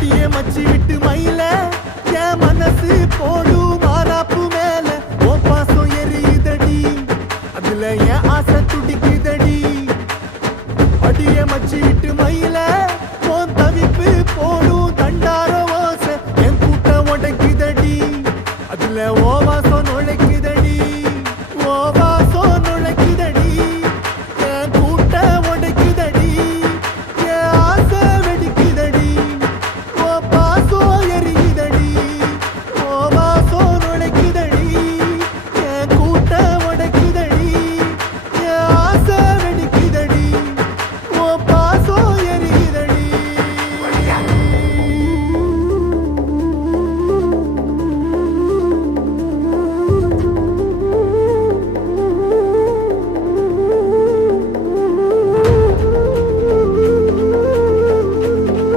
அடியே மச்சி விட்டு மயில என் மனசு போடு மாறாப்பு மேல ஓ பாசம் எரியுதடி அதுல என் ஆசை துடிக்குதடி அடியே மச்சி